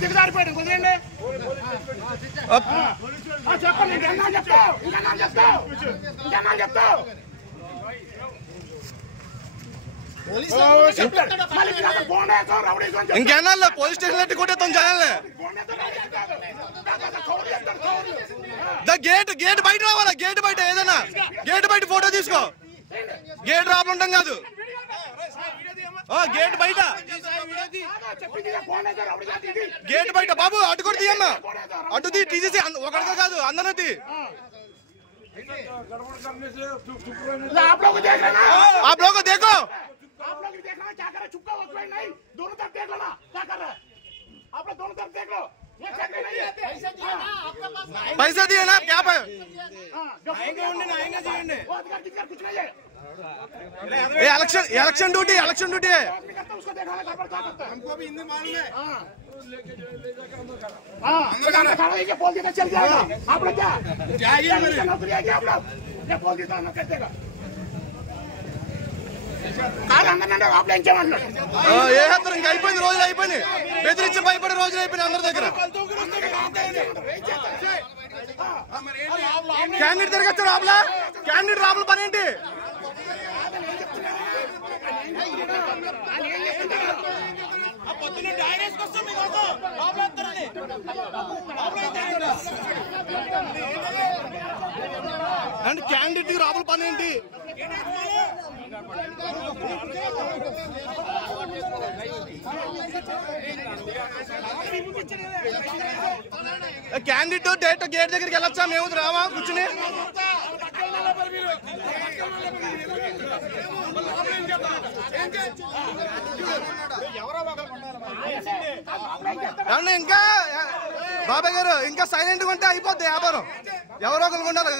దిగజారిపోయాడు కుదరండి చెప్పండి ఇంకేనా చెప్తావు ఇంకేనా పోలీస్ స్టేషన్ కొట్టేస్తాం జనాల్ని గేట్ బయట రావాలా గేట్ బయట ఏదైనా గేట్ బయట ఫోటో తీసుకో గేట్ రాబడి ఉంటాం కాదు గేట్ బయట గేట్ బయట బాబు అటు కూడా తీయమ్మా అటు తీ టీసీసీ ఒకటిగా కాదు అందరూ आप लोग को देखो आप लोग देखना क्या कर रहे चुपका वक्त नहीं दोनों तरफ देख लो ना क्या कर रहे आप लोग दोनों तरफ देख लो ये चेक नहीं है पैसा दिए ना क्या आएंगे वो अधिकार कुछ नहीं है इलेक्शन ड्यूटी है उसको देखना गड़बड़ क्या करता है हमको भी हिंदी मालूम है खड़ा है बोल देगा चल जाएगा आप लोग क्या नौकरी है क्या आप लोग ये बोल देता ना कर देगा ఇంకా అయిపోయింది రోజులు అయిపోయినాయి బెదిరించి భయపడే రోజులు అయిపోయినాయి అందరి దగ్గర క్యాండిడేట్ తిరగచ్చు లోపల క్యాండిడేట్ లోపల పని ఏంటి అండ్ క్యాండిడేట్ లోపల పని ఏంటి క్యాండిడేట్ డైరెక్ట్ గేట్ దగ్గరికి వెళ్ళొచ్చా మేము రావా కూర్చుని ఇంకా బాబాయ్ గారు ఇంకా సైలెంట్ గా ఉంటే అయిపోద్ది వ్యాపారం ఎవరో ఒకరు ఉండాలి